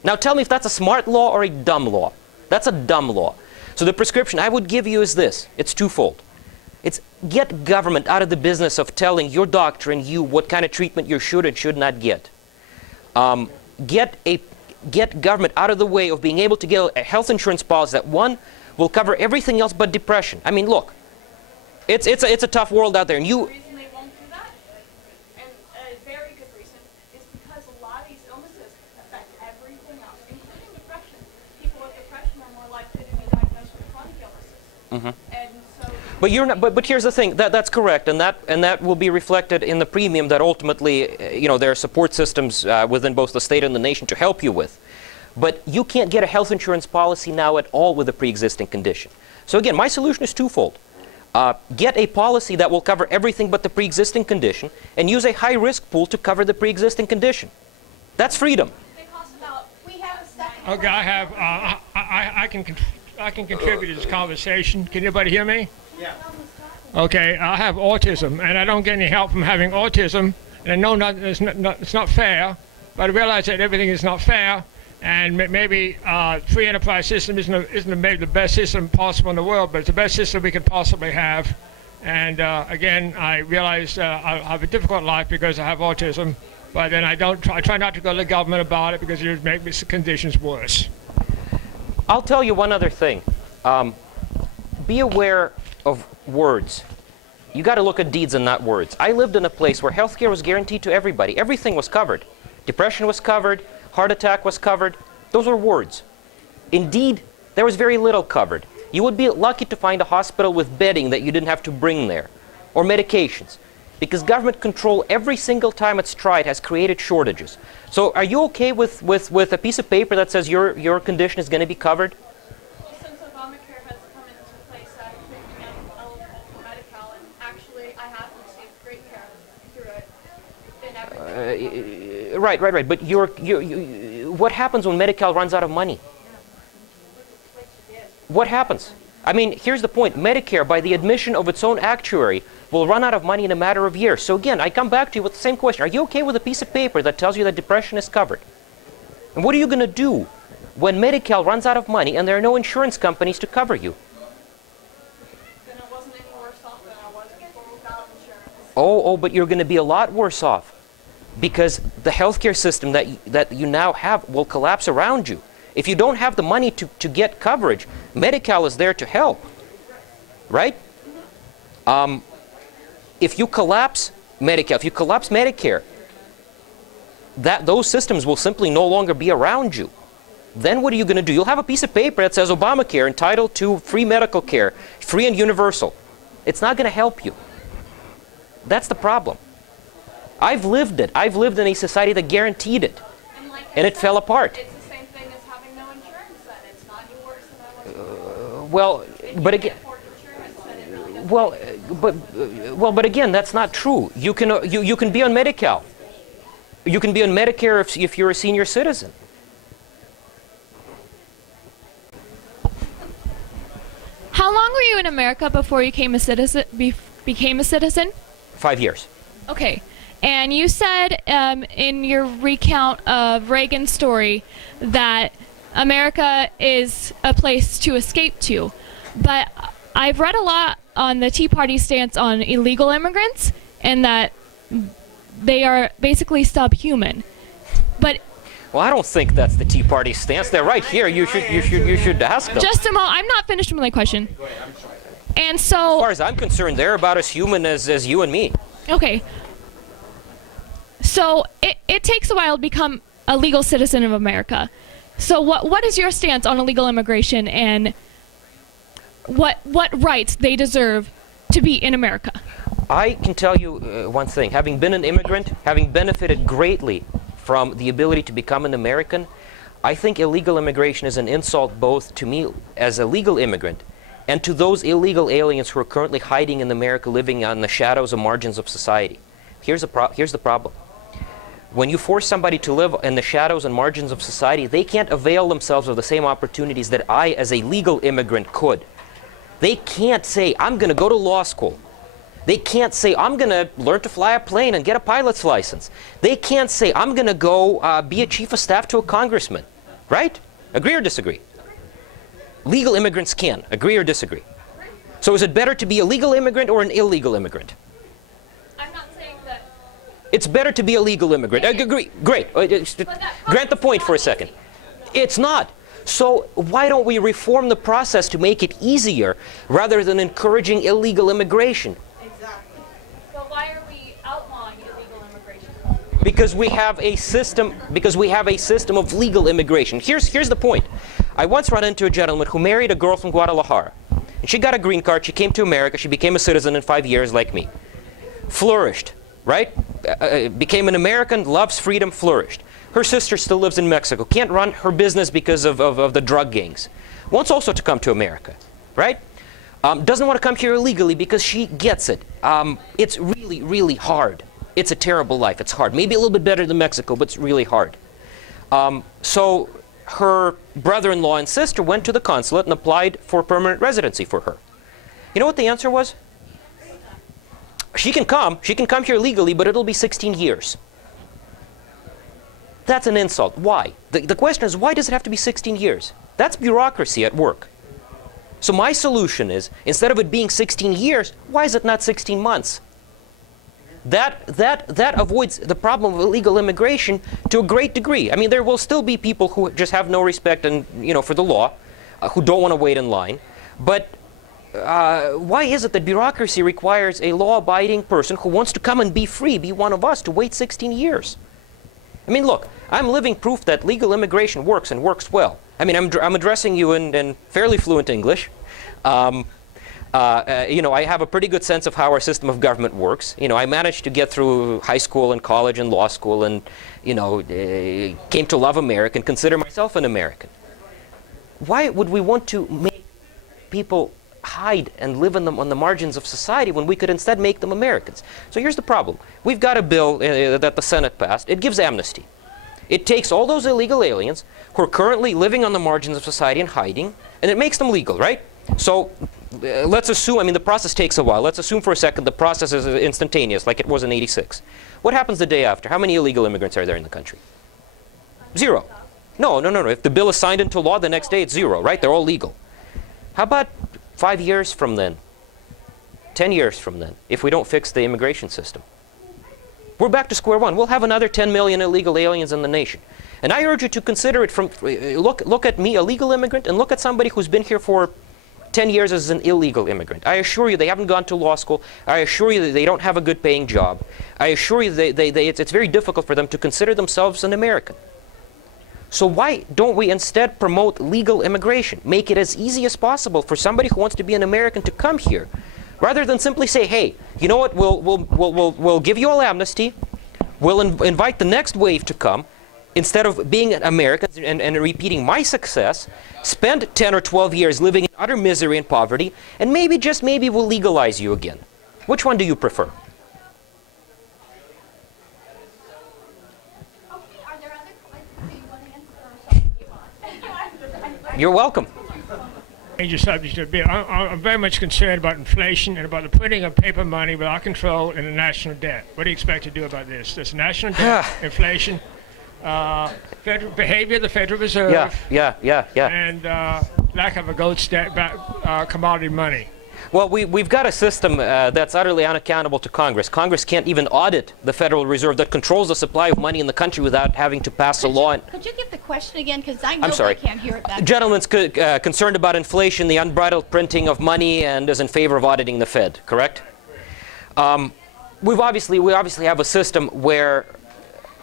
Now tell me if that's a smart law or a dumb law. That's a dumb law. So the prescription I would give you is this. It's twofold. It's get government out of the business of telling your doctor and you what kind of treatment you should and should not get. Get government out of the way of being able to get a health insurance policy that, one, will cover everything else but depression. I mean, look, it's a tough world out there, and you... The reason they won't do that, and a very good reason, is because a lot of these illnesses affect everything else, including depression. People And so But you're not. But here's the thing. That's correct, and that will be reflected in the premium that ultimately, there are support systems within both the state and the nation to help you with. But you can't get a health insurance policy now at all with a pre-existing condition. So again, my solution is twofold. Get a policy that will cover everything but the pre-existing condition, and use a high-risk pool to cover the pre-existing condition. That's freedom. they cost about, we have a second. Okay, I can contribute to this conversation. Can anybody hear me? Yeah. Okay, I have autism, and I don't get any help from having autism. And I know it's not fair, but I realize that everything is not fair, and maybe free enterprise system isn't maybe the best system possible in the world, but it's the best system we could possibly have. And again, I realize I have a difficult life because I have autism, but then I try not to go to the government about it because it would make the conditions worse. I'll tell you one other thing. Be aware of words. You got to look at deeds and not words. I lived in a place where healthcare was guaranteed to everybody. Everything was covered. Depression was covered. Heart attack was covered. Those were words. Indeed, there was very little covered. You would be lucky to find a hospital with bedding that you didn't have to bring there, or medications, because government control every single time it's tried has created shortages. So are you okay with a piece of paper that says your condition is going to be covered? Well, since Obamacare has come into place, I think I'm eligible for Medi-Cal, and actually I have received great care through it in everything. Right. But what happens when Medi-Cal runs out of money? What happens? I mean, here's the point. Medicare, by the admission of its own actuary, will run out of money in a matter of years. So again, I come back to you with the same question. Are you okay with a piece of paper that tells you that depression is covered? And what are you going to do when Medi-Cal runs out of money and there are no insurance companies to cover you? Then I wasn't any worse off than I was before without insurance. Oh, but you're going to be a lot worse off, because the healthcare system that you now have will collapse around you. If you don't have the money to get coverage, Medi-Cal is there to help, right? If you collapse Medi-Cal, if you collapse Medicare, those systems will simply no longer be around you. Then what are you going to do? You'll have a piece of paper that says Obamacare entitled to free medical care, free and universal. It's not going to help you. That's the problem. I've lived it. I've lived in a society that guaranteed it, Like and I it said, fell apart. It's the same thing as having no insurance then. It's not any worse than I was before. Well, but again, Afford insurance, then it really doesn't. but again, that's not true. You can be on Medi-Cal. You can be on Medicare if you're a senior citizen. How long were you in America before you became a citizen? 5 years. Okay. And you said in your recount of Reagan's story that America is a place to escape to. But I've read a lot on the Tea Party stance on illegal immigrants and that they are basically subhuman. But Well, I don't think that's the Tea Party stance. They're right here. You should ask them. just a moment, I'm not finished with my question. And As so, far as I'm concerned, they're about as human as you and me. okay. So it takes a while to become a legal citizen of America. So what is your stance on illegal immigration and what rights they deserve to be in America? I can tell you one thing. Having been an immigrant, having benefited greatly from the ability to become an American, I think illegal immigration is an insult both to me as a legal immigrant and to those illegal aliens who are currently hiding in America, living on the shadows and margins of society. Here's the problem. When you force somebody to live in the shadows and margins of society, they can't avail themselves of the same opportunities that I, as a legal immigrant, could. They can't say, I'm going to go to law school. They can't say, I'm going to learn to fly a plane and get a pilot's license. They can't say, I'm going to go be a chief of staff to a congressman. Right? Agree or disagree? Legal immigrants can. Agree or disagree? So is it better to be a legal immigrant or an illegal immigrant? I'm not saying that. It's better to be a legal immigrant. Agree. Great. Grant the point for a second. It's not. So why don't we reform the process to make it easier rather than encouraging illegal immigration? But why are we outlawing illegal immigration? Because we have a system. Because we have a system of legal immigration. Here's the point. I once ran into a gentleman who married a girl from Guadalajara, and She got a green card, she came to America, she became a citizen in 5 years like me. Flourished, right? Became an American, loves freedom, flourished. Her sister still lives in Mexico, can't run her business because of the drug gangs. Wants also to come to America, right? Doesn't want to come here illegally because she gets it. It's really, really hard. It's a terrible life, it's hard. Maybe a little bit better than Mexico, but it's really hard. So her brother-in-law and sister went to the consulate and applied for permanent residency for her. You know what the answer was? She can come here legally, but it'll be 16 years. That's an insult. Why? The question is, why does it have to be 16 years? That's bureaucracy at work. So my solution is, instead of it being 16 years, why is it not 16 months? That avoids the problem of illegal immigration to a great degree. I mean, there will still be people who just have no respect and, for the law, who don't want to wait in line. But why is it that bureaucracy requires a law-abiding person who wants to come and be free, be one of us, to wait 16 years? I mean, look, I'm living proof that legal immigration works and works well. I mean, I'm addressing you in fairly fluent English. I have a pretty good sense of how our system of government works. I managed to get through high school and college and law school and, came to love America and consider myself an American. Why would we want to make people hide and live on the margins of society when we could instead make them Americans? So here's the problem. We've got a bill that the Senate passed. It gives amnesty. It takes all those illegal aliens who are currently living on the margins of society and hiding, and it makes them legal, right? So let's assume, the process takes a while. Let's assume for a second the process is instantaneous, like it was in '86. What happens the day after? How many illegal immigrants are there in the country? Zero. No. If the bill is signed into law, the next day it's zero, right? They're all legal. How about 5 years from then? 10 years from then, if we don't fix the immigration system? We're back to square one. We'll have another 10 million illegal aliens in the nation. And I urge you to consider it from, look at me, a legal immigrant, and look at somebody who's been here for 10 years as an illegal immigrant. I assure you they haven't gone to law school. I assure you that they don't have a good paying job. I assure you it's very difficult for them to consider themselves an American. So why don't we instead promote legal immigration? Make it as easy as possible for somebody who wants to be an American to come here, rather than simply say, hey, you know what, we'll give you all amnesty, we'll invite the next wave to come, instead of being Americans and repeating my success, spend 10 or 12 years living in utter misery and poverty, and maybe, just maybe, we'll legalize you again. Which one do you prefer? Okay, are there other questions? Do you want to answer? You're welcome. Major subject of bill. I'm very much concerned about inflation and about the printing of paper money without control and the national debt. What do you expect to do about this? This national debt, inflation, federal behavior of the Federal Reserve, and lack of a gold commodity money. Well, we've got a system that's utterly unaccountable to Congress. Congress can't even audit the Federal Reserve that controls the supply of money in the country without having to pass a law. Could you give the question again? Because I know I'm sorry. I can't hear it back. Gentleman's concerned about inflation, the unbridled printing of money, and is in favor of auditing the Fed, correct? We obviously have a system where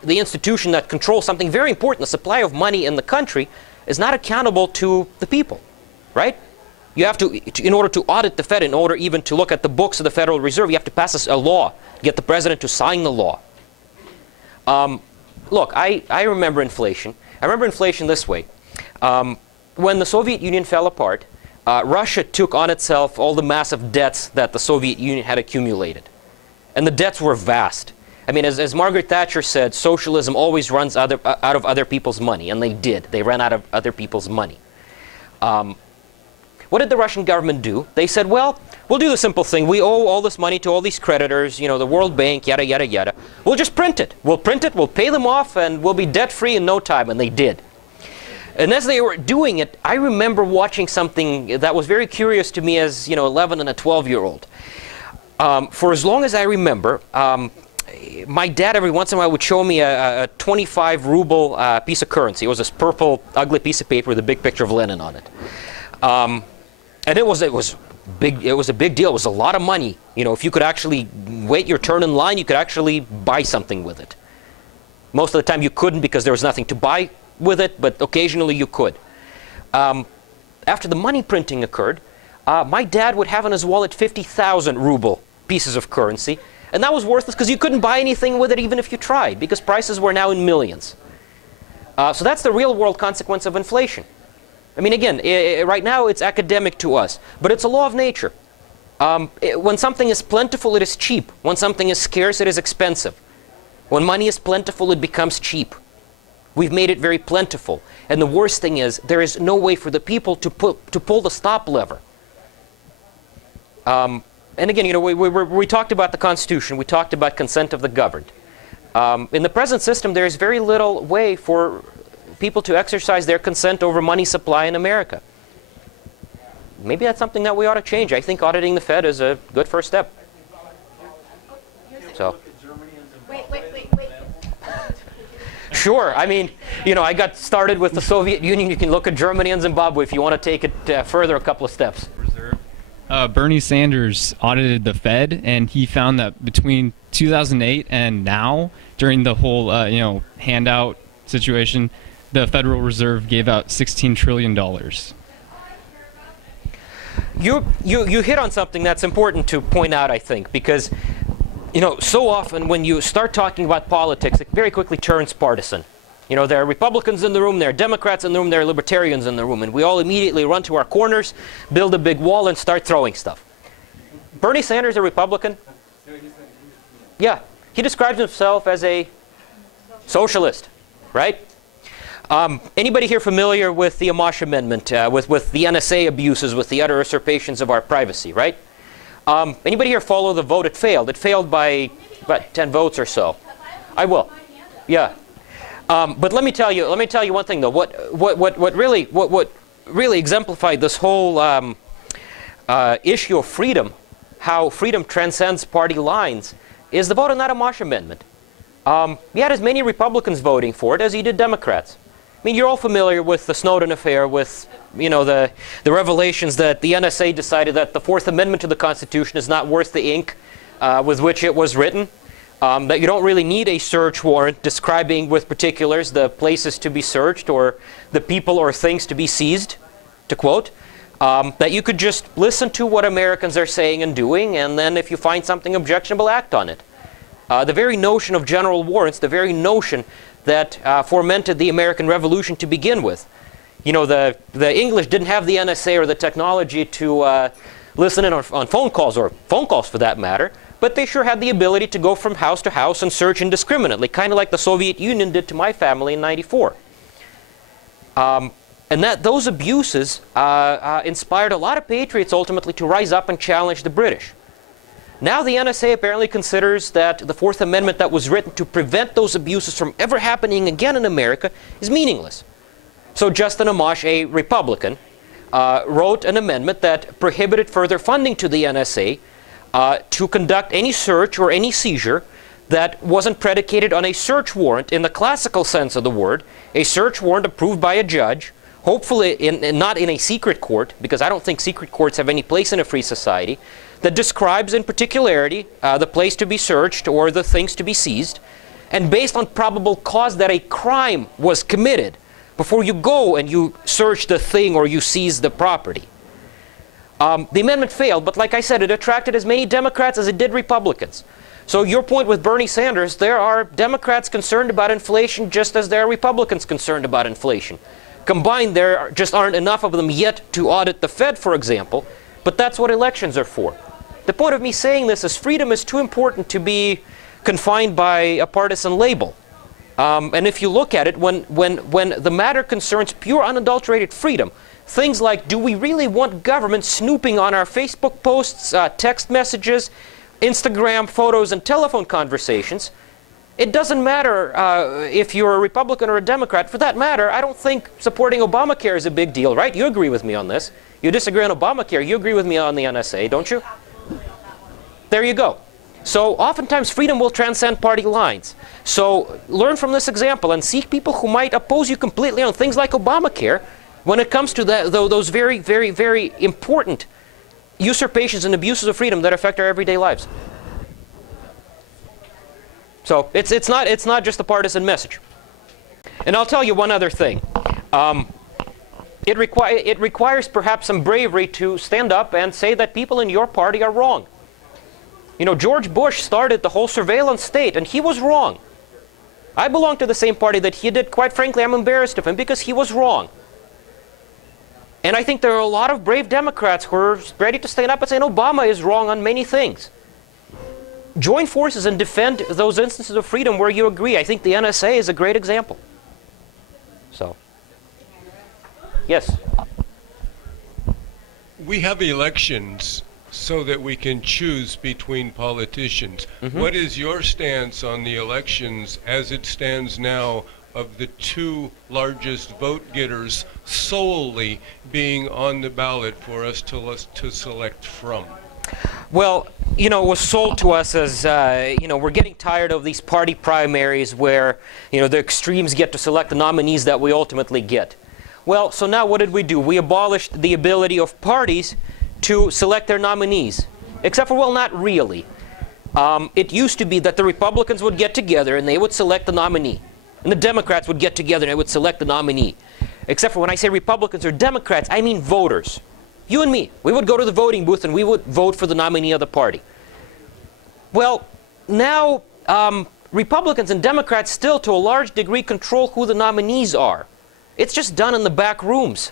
the institution that controls something very important, the supply of money in the country, is not accountable to the people, right? You have to, in order to audit the Fed, in order even to look at the books of the Federal Reserve, you have to pass a law, get the president to sign the law. Look, I remember inflation. I remember inflation this way. When the Soviet Union fell apart, Russia took on itself all the massive debts that the Soviet Union had accumulated. And the debts were vast. I mean, as Margaret Thatcher said, socialism always runs out of other people's money. And they did. They ran out of other people's money. What did the Russian government do? They said, well, we'll do the simple thing. We owe all this money to all these creditors, the World Bank, yada, yada, yada. We'll just print it. We'll print it, we'll pay them off, and we'll be debt-free in no time. And they did. And as they were doing it, I remember watching something that was very curious to me as, 11 and a 12-year-old. For as long as I remember, my dad every once in a while would show me a 25 ruble piece of currency. It was this purple, ugly piece of paper with a big picture of Lenin on it. And it was big. It was a big deal. It was a lot of money. If you could actually wait your turn in line, you could actually buy something with it. Most of the time you couldn't because there was nothing to buy with it, but occasionally you could. After the money printing occurred, my dad would have in his wallet 50,000 ruble pieces of currency, and that was worthless because you couldn't buy anything with it even if you tried, because prices were now in millions. So that's the real world consequence of inflation. I mean, again, right now it's academic to us, but it's a law of nature. When something is plentiful, it is cheap. When something is scarce, it is expensive. When money is plentiful, it becomes cheap. We've made it very plentiful. And the worst thing is, there is no way for the people to pull the stop lever. And again, you know, we talked about the Constitution. We talked about consent of the governed. In the present system, there is very little way for people to exercise their consent over money supply in America. Maybe that's something that we ought to change. I think auditing the Fed is a good first step. So. Wait. Sure. I mean, you know, I got started with the Soviet Union. You can look at Germany and Zimbabwe if you want to take it further a couple of steps. Bernie Sanders audited the Fed, and he found that between 2008 and now, during the whole handout situation, the Federal Reserve gave out $16 trillion. You hit on something that's important to point out, I think, because, you know, so often when you start talking about politics, it very quickly turns partisan. You know, there are Republicans in the room, there are Democrats in the room, there are Libertarians in the room, and we all immediately run to our corners, build a big wall, and start throwing stuff. Bernie Sanders a Republican? Yeah, he describes himself as a socialist, right? Anybody here familiar with the Amash Amendment, with the NSA abuses, with the utter usurpations of our privacy, right? Anybody here follow the vote? It failed. It failed by about 10 votes or so. I will. Yeah. But let me tell you one thing though. What really exemplified this whole issue of freedom, how freedom transcends party lines, is the vote on that Amash Amendment. You had as many Republicans voting for it as you did Democrats. I mean, you're all familiar with the Snowden affair, with, you know, the revelations that the NSA decided that the Fourth Amendment to the Constitution is not worth the ink with which it was written, that you don't really need a search warrant describing with particulars the places to be searched or the people or things to be seized, to quote, that you could just listen to what Americans are saying and doing, and then if you find something objectionable, act on it. The very notion of general warrants, the very notion that fomented the American Revolution to begin with. You know, the English didn't have the NSA or the technology to listen in on phone calls, or phone calls for that matter, but they sure had the ability to go from house to house and search indiscriminately, kind of like the Soviet Union did to my family in '94. And those abuses inspired a lot of patriots ultimately to rise up and challenge the British. Now the NSA apparently considers that the Fourth Amendment that was written to prevent those abuses from ever happening again in America is meaningless. So Justin Amash, a Republican, wrote an amendment that prohibited further funding to the NSA to conduct any search or any seizure that wasn't predicated on a search warrant in the classical sense of the word, a search warrant approved by a judge, hopefully not in a secret court, because I don't think secret courts have any place in a free society, that describes in particularity the place to be searched or the things to be seized, and based on probable cause that a crime was committed before you go and you search the thing or you seize the property. The amendment failed, but like I said, it attracted as many Democrats as it did Republicans. So your point with Bernie Sanders, there are Democrats concerned about inflation just as there are Republicans concerned about inflation. Combined, there just aren't enough of them yet to audit the Fed, for example, but that's what elections are for. The point of me saying this is freedom is too important to be confined by a partisan label. And if you look at it, when the matter concerns pure unadulterated freedom, things like, do we really want government snooping on our Facebook posts, text messages, Instagram photos, and telephone conversations? It doesn't matter if you're a Republican or a Democrat. For that matter, I don't think supporting Obamacare is a big deal, right? You agree with me on this. You disagree on Obamacare. You agree with me on the NSA, don't you? There you go. So oftentimes freedom will transcend party lines. So learn from this example and seek people who might oppose you completely on things like Obamacare when it comes to those very, very, very important usurpations and abuses of freedom that affect our everyday lives. So it's not just a partisan message. And I'll tell you one other thing. it requires perhaps some bravery to stand up and say that people in your party are wrong. You know, George Bush started the whole surveillance state, and he was wrong. I belong to the same party that he did. Quite frankly, I'm embarrassed of him because he was wrong. And I think there are a lot of brave Democrats who are ready to stand up and say, Obama is wrong on many things. Join forces and defend those instances of freedom where you agree. I think the NSA is a great example. So, yes? We have elections so that we can choose between politicians. Mm-hmm. What is your stance on the elections as it stands now of the two largest vote getters solely being on the ballot for us to select from? Well, you know, it was sold to us as, you know, we're getting tired of these party primaries where, you know, the extremes get to select the nominees that we ultimately get. Well, so now what did we do? We abolished the ability of parties to select their nominees. Except for, well, not really. It used to be that the Republicans would get together and they would select the nominee. And the Democrats would get together and they would select the nominee. Except for when I say Republicans or Democrats, I mean voters. You and me. We would go to the voting booth and we would vote for the nominee of the party. Well, now Republicans and Democrats still to a large degree control who the nominees are. It's just done in the back rooms.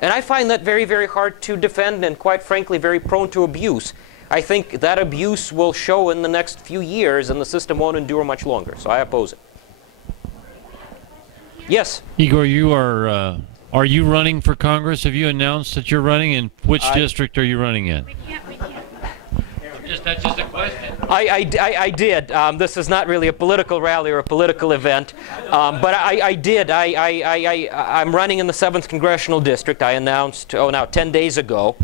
And I find that very, very hard to defend and quite frankly very prone to abuse. I think that abuse will show in the next few years and the system won't endure much longer. So I oppose it. Yes? Igor, are you running for Congress? Have you announced that you're running? In which district are you running in? We can't. That's just a question. I did. This is not really a political rally or a political event, but I did. I'm running in the 7th Congressional District. I announced, now 10 days ago,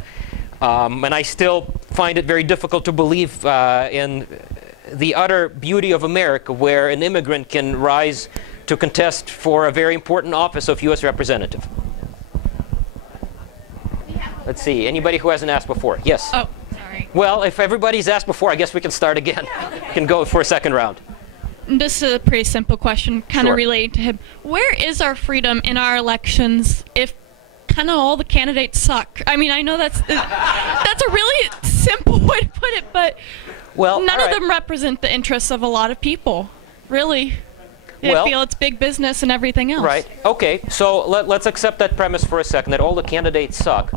and I still find it very difficult to believe in the utter beauty of America, where an immigrant can rise to contest for a very important office of U.S. representative. Let's see. Anybody who hasn't asked before? Yes. Oh, sorry. Well, if everybody's asked before, I guess we can start again. We can go for a second round. This is a pretty simple question, kind of Sure. related to him. Where is our freedom in our elections if kind of all the candidates suck? I mean, I know that's a really simple way to put it, but Well, none all of right. them represent the interests of a lot of people, really. They Well- feel it's big business and everything else. Right. Okay. So let's accept that premise for a second, that all the candidates suck.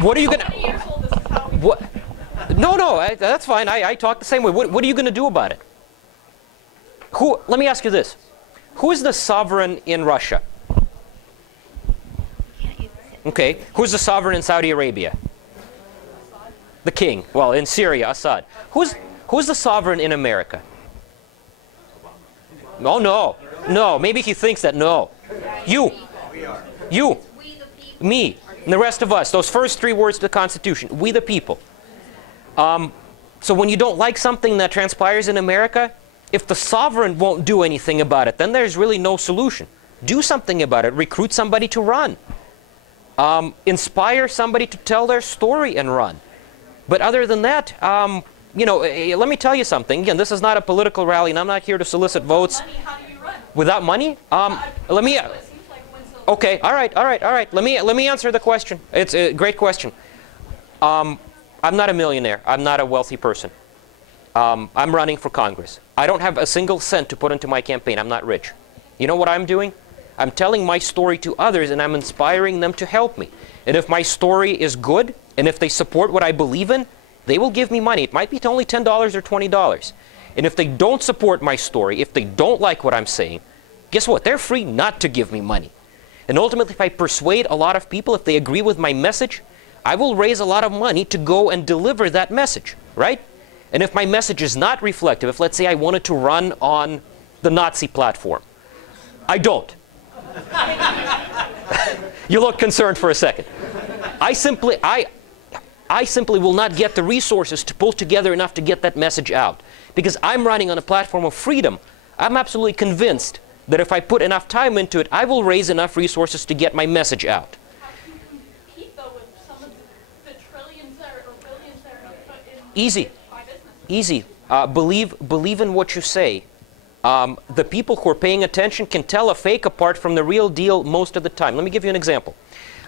What are you going to... What? No, that's fine. I talk the same way. What are you going to do about it? Let me ask you this. Who is the sovereign in Russia? Okay. Who's the sovereign in Saudi Arabia? The king. Well, in Syria, Assad. Who's the sovereign in America? Oh, no. Maybe he thinks that. No. You. Me. And the rest of us. Those first 3 words of the Constitution. We the people. So when you don't like something that transpires in America, if the sovereign won't do anything about it, then there's really no solution. Do something about it. Recruit somebody to run. Inspire somebody to tell their story and run. But other than that, you know, let me tell you something. Again, this is not a political rally, and I'm not here to solicit votes. How do you run? Without money? Let me... Okay, all right. Let me answer the question. It's a great question. I'm not a millionaire. I'm not a wealthy person. I'm running for Congress. I don't have a single cent to put into my campaign. I'm not rich. You know what I'm doing? I'm telling my story to others, and I'm inspiring them to help me. And if my story is good, and if they support what I believe in, they will give me money. It might be only $10 or $20. And if they don't support my story, if they don't like what I'm saying, guess what? They're free not to give me money. And ultimately, if I persuade a lot of people, if they agree with my message, I will raise a lot of money to go and deliver that message, right? And if my message is not reflective, if let's say I wanted to run on the Nazi platform, I don't. You look concerned for a second. I simply will not get the resources to pull together enough to get that message out. Because I'm running on a platform of freedom. I'm absolutely convinced that if I put enough time into it, I will raise enough resources to get my message out. How can you compete, though, with some of the trillions that are, or billions that are put in Easy. by business? Easy. Believe in what you say. The people who are paying attention can tell a fake apart from the real deal most of the time. Let me give you an example.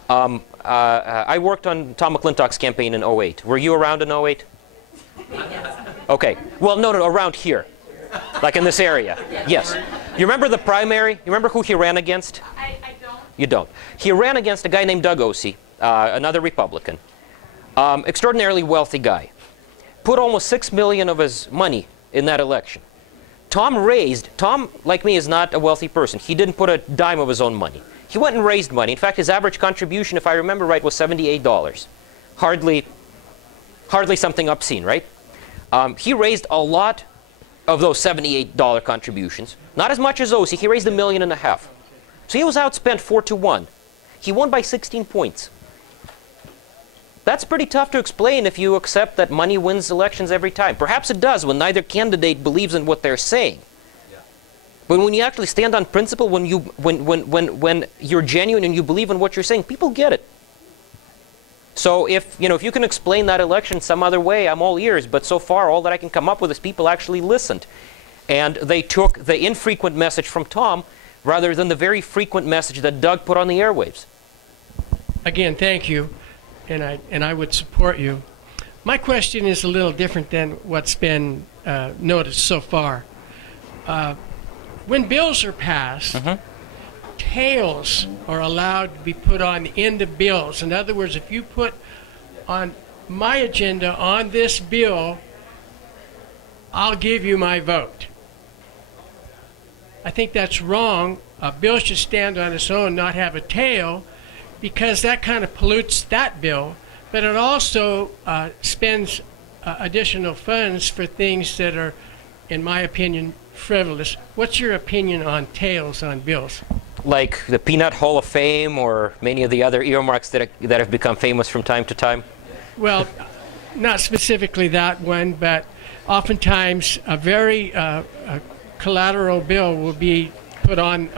I worked on Tom McClintock's campaign in 08. Were you around in 08? Okay. Well, no, around here. Like in this area. Yes. You remember the primary? You remember who he ran against? I don't. You don't. He ran against a guy named Doug Osee, another Republican. Extraordinarily wealthy guy. Put almost $6 million of his money in that election. Tom, like me, is not a wealthy person. He didn't put a dime of his own money. He went and raised money. In fact, his average contribution, if I remember right, was $78. Hardly something obscene, right? He raised a lot of those $78 contributions. Not as much as Osee. He raised $1.5 million. So he was outspent 4-1. He won by 16 points. That's pretty tough to explain if you accept that money wins elections every time. Perhaps it does when neither candidate believes in what they're saying. But when you actually stand on principle, when you're genuine and you believe in what you're saying, people get it. So if you can explain that election some other way, I'm all ears. But so far, all that I can come up with is people actually listened. And they took the infrequent message from Tom rather than the very frequent message that Doug put on the airwaves. Again, thank you, and I would support you. My question is a little different than what's been noticed so far. When bills are passed, tails are allowed to be put on the end of bills. In other words, if you put on my agenda on this bill, I'll give you my vote. I think that's wrong. A bill should stand on its own, not have a tail, because that kind of pollutes that bill, but it also spends additional funds for things that are, in my opinion, frivolous. What's your opinion on tails on bills? Like the Peanut Hall of Fame or many of the other earmarks that have become famous from time to time? Well, not specifically that one, but oftentimes a very collateral bill will be put on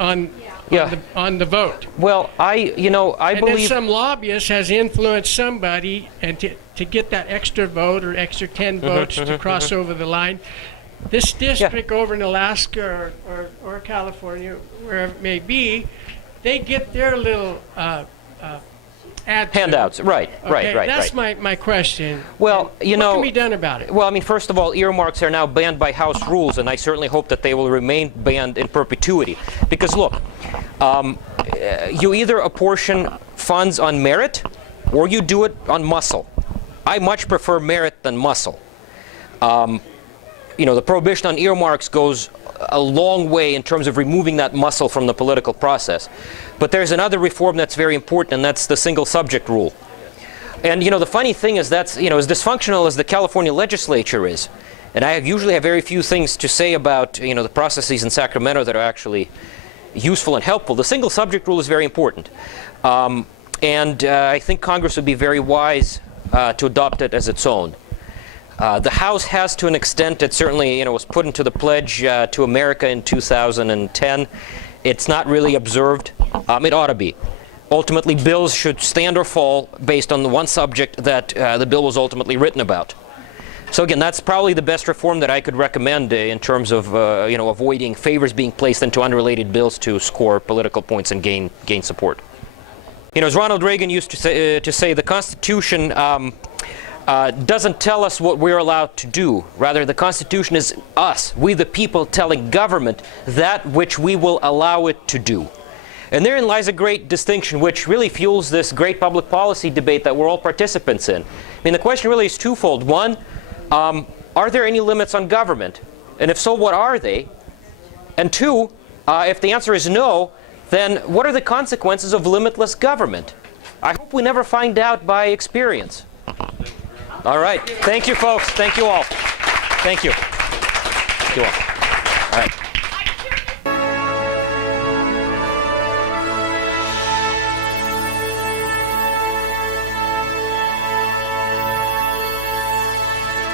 the vote. Well, I And believe then some lobbyist has influenced somebody, and to get that extra vote or extra 10 votes to cross over the line. This district over in Alaska or California, wherever it may be, they get their little handouts. Right. That's my question. Well, what can be done about it? Well, I mean, first of all, earmarks are now banned by House rules, and I certainly hope that they will remain banned in perpetuity. Because look, you either apportion funds on merit, or you do it on muscle. I much prefer merit than muscle. The prohibition on earmarks goes a long way in terms of removing that muscle from the political process. But there's another reform that's very important, and that's the single subject rule. And the funny thing is that's as dysfunctional as the California legislature is, and I usually have very few things to say about the processes in Sacramento that are actually useful and helpful. The single subject rule is very important, and I think Congress would be very wise to adopt it as its own. The House has, to an extent. It certainly was put into the pledge to America in 2010. It's not really observed. It ought to be. Ultimately, bills should stand or fall based on the one subject that the bill was ultimately written about. So again, that's probably the best reform that I could recommend in terms of avoiding favors being placed into unrelated bills to score political points and gain support. As Ronald Reagan used to say, the Constitution doesn't tell us what we're allowed to do. Rather, the Constitution is us, we the people, telling government that which we will allow it to do. And therein lies a great distinction, which really fuels this great public policy debate that we're all participants in. I mean, the question really is twofold. One, are there any limits on government? And if so, what are they? And two, if the answer is no, then what are the consequences of limitless government? I hope we never find out by experience. All right. Thank you, folks. Thank you all. Thank you. Thank you all. All right.